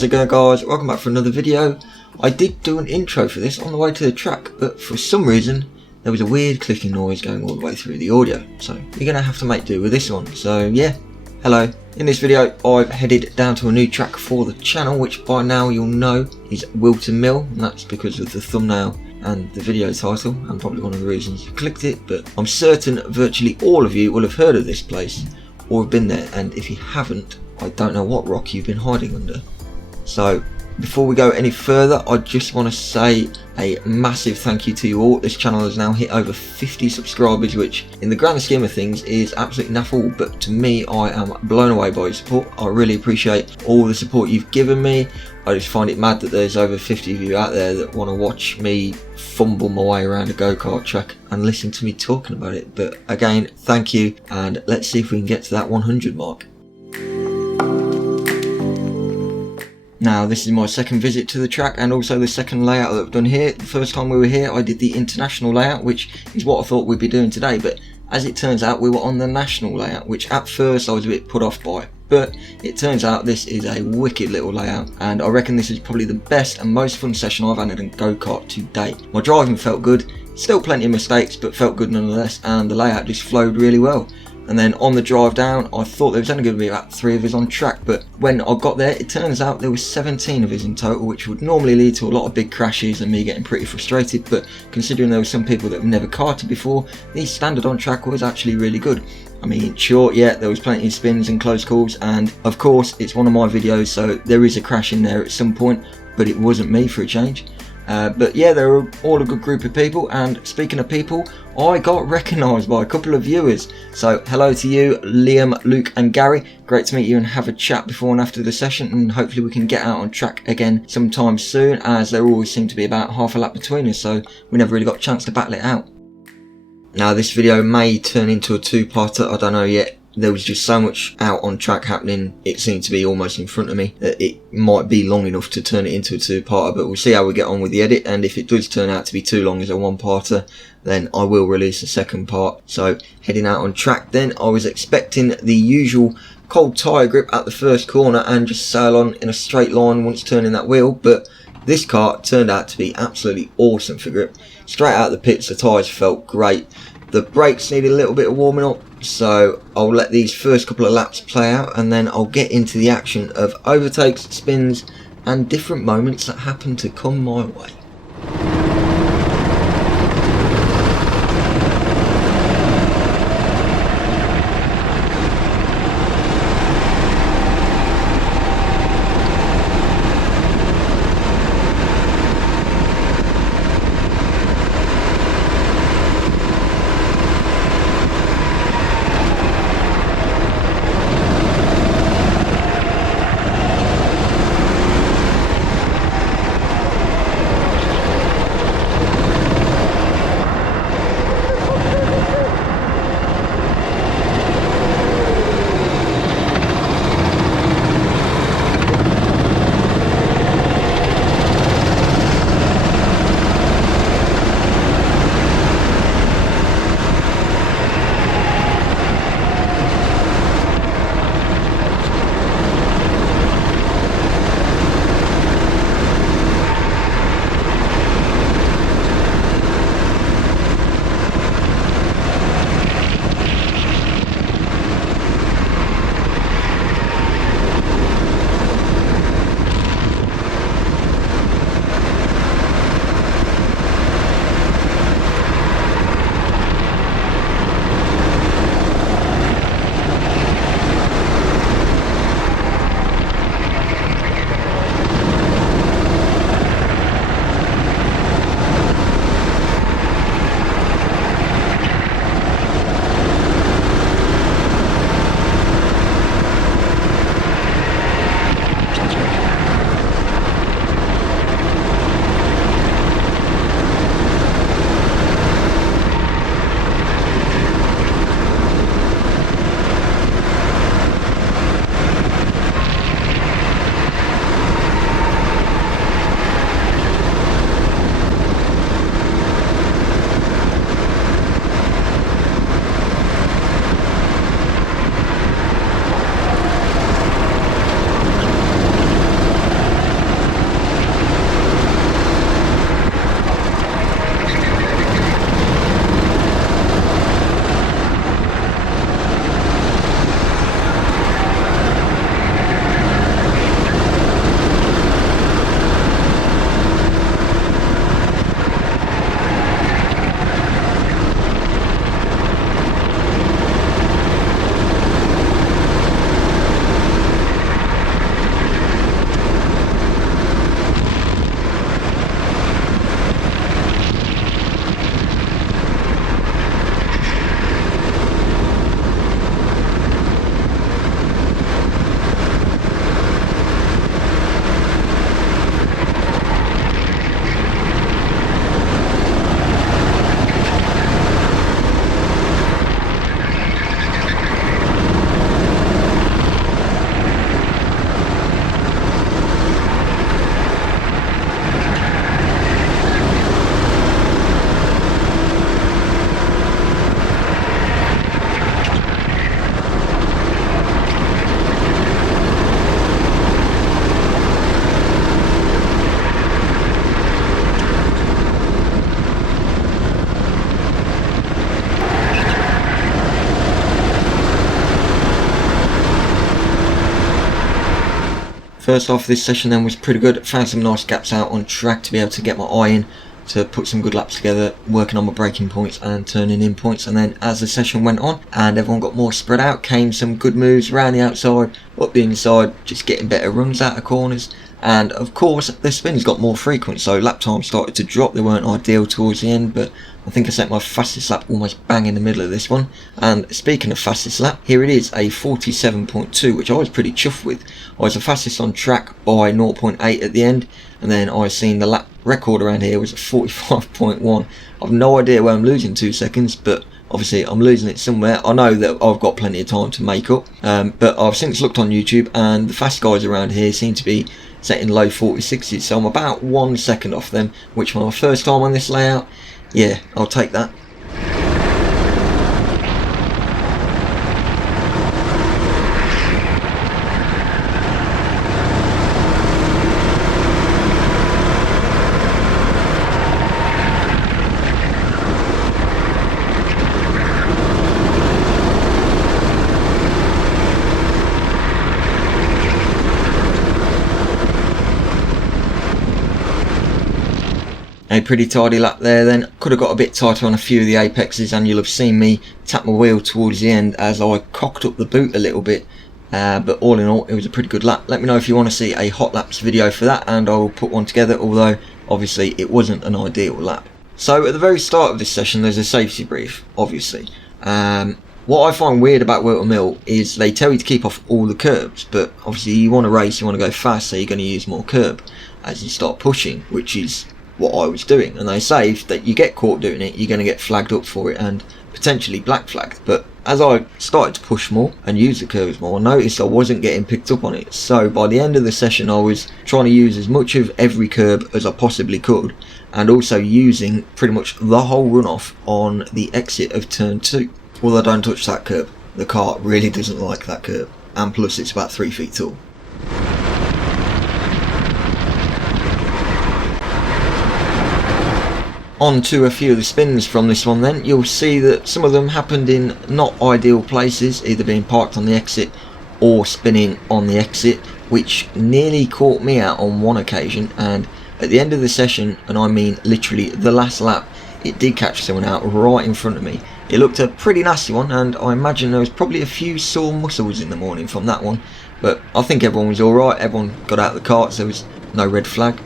How's it going, guys? Welcome back for another video. I did do an intro for this on the way to the track, but for some reason there was a weird clicking noise going all the way through the audio, so you're going to have to make do with this one. So yeah, hello. In this video I've headed down to a new track for the channel, which by now you'll know is Whilton Mill, and that's because of the thumbnail and the video title, and probably one of the reasons you clicked it. But I'm certain virtually all of you will have heard of this place or have been there, and if you haven't, I don't know what rock you've been hiding under. So before we go any further, I just want to say a massive thank you to you all. This channel has now hit over 50 subscribers, which in the grand scheme of things is absolutely naff all, but to me I am blown away by your support. I really appreciate all the support you've given me. I just find it mad that there's over 50 of you out there that want to watch me fumble my way around a go-kart track and listen to me talking about it. But again, thank you, and let's see if we can get to that 100 mark. Now, this is my second visit to the track and also the second layout that I've done here. The first time we were here I did the international layout, which is what I thought we'd be doing today, but as it turns out we were on the national layout, which at first I was a bit put off by. But it turns out this is a wicked little layout, and I reckon this is probably the best and most fun session I've had in a go-kart to date. My driving felt good, still plenty of mistakes, but felt good nonetheless, and the layout just flowed really well. And then on the drive down, I thought there was only going to be about 3 of us on track, but when I got there, it turns out there was 17 of us in total, which would normally lead to a lot of big crashes and me getting pretty frustrated. But considering there were some people that have never karted before, the standard on track was actually really good. I mean, sure, yeah, there was plenty of spins and close calls, and of course it's one of my videos, so there is a crash in there at some point, but it wasn't me for a change. But yeah, they were all a good group of people, and speaking of people, I got recognised by a couple of viewers. So hello to you, Liam, Luke and Gary. Great to meet you and have a chat before and after the session, and hopefully we can get out on track again sometime soon, as there always seem to be about half a lap between us, so we never really got a chance to battle it out. Now this video may turn into a two-parter, I don't know yet. There was just so much out on track happening, it seemed to be almost in front of me, that it might be long enough to turn it into a two-parter, but we'll see how we get on with the edit, and if it does turn out to be too long as a one-parter, then I will release a second part. So heading out on track then, I was expecting the usual cold tyre grip at the first corner and just sail on in a straight line once turning that wheel, but this car turned out to be absolutely awesome for grip. Straight out of the pits, the tyres felt great. The brakes needed a little bit of warming up, so I'll let these first couple of laps play out, and then I'll get into the action of overtakes, spins and different moments that happen to come my way. First half of this session then was pretty good. Found some nice gaps out on track to be able to get my eye in, to put some good laps together, working on my braking points and turning in points. And then as the session went on and everyone got more spread out, came some good moves around the outside, up the inside, just getting better runs out of corners. And of course the spins got more frequent, so lap time started to drop. They weren't ideal towards the end, but I think I set my fastest lap almost bang in the middle of this one. And speaking of fastest lap, here it is, a 47.2, which I was pretty chuffed with. I was the fastest on track by 0.8 at the end, and then I seen the lap record around here was at 45.1. I've no idea where I'm losing 2 seconds, but obviously I'm losing it somewhere. I know that I've got plenty of time to make up, but I've since looked on YouTube and the fast guys around here seem to be setting low 46s, so I'm about 1 second off them, which for my first time on this layout, yeah, I'll take that. A pretty tidy lap there then. Could have got a bit tighter on a few of the apexes, and you'll have seen me tap my wheel towards the end as I cocked up the boot a little bit, but all in all it was a pretty good lap. Let me know if you want to see a hot laps video for that and I will put one together, although obviously it wasn't an ideal lap. So at the very start of this session there's a safety brief, obviously. What I find weird about Whilton Mill is they tell you to keep off all the curbs, but obviously you want to race, you want to go fast, so you're going to use more curb as you start pushing, which is what I was doing. And they say that you get caught doing it, you're going to get flagged up for it and potentially black flagged. But as I started to push more and use the curves more, I noticed I wasn't getting picked up on it. So by the end of the session I was trying to use as much of every curb as I possibly could, and also using pretty much the whole runoff on the exit of turn 2. Although don't touch that curb, the car really doesn't like that curb, and plus it's about 3 feet tall. On to a few of the spins from this one then. You'll see that some of them happened in not ideal places, either being parked on the exit or spinning on the exit, which nearly caught me out on one occasion. And at the end of the session, and I mean literally the last lap, it did catch someone out right in front of me. It looked a pretty nasty one, and I imagine there was probably a few sore muscles in the morning from that one, but I think everyone was alright. Everyone got out of the carts, there was no red flag.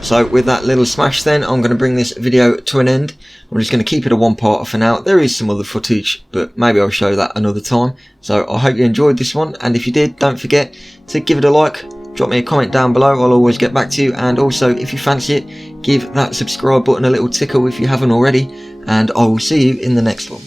So with that little smash then, I'm going to bring this video to an end. I'm just going to keep it a one-parter for now. There is some other footage, but maybe I'll show that another time. So I hope you enjoyed this one, and if you did, don't forget to give it a like, drop me a comment down below, I'll always get back to you, and also if you fancy it, give that subscribe button a little tickle if you haven't already, and I will see you in the next one.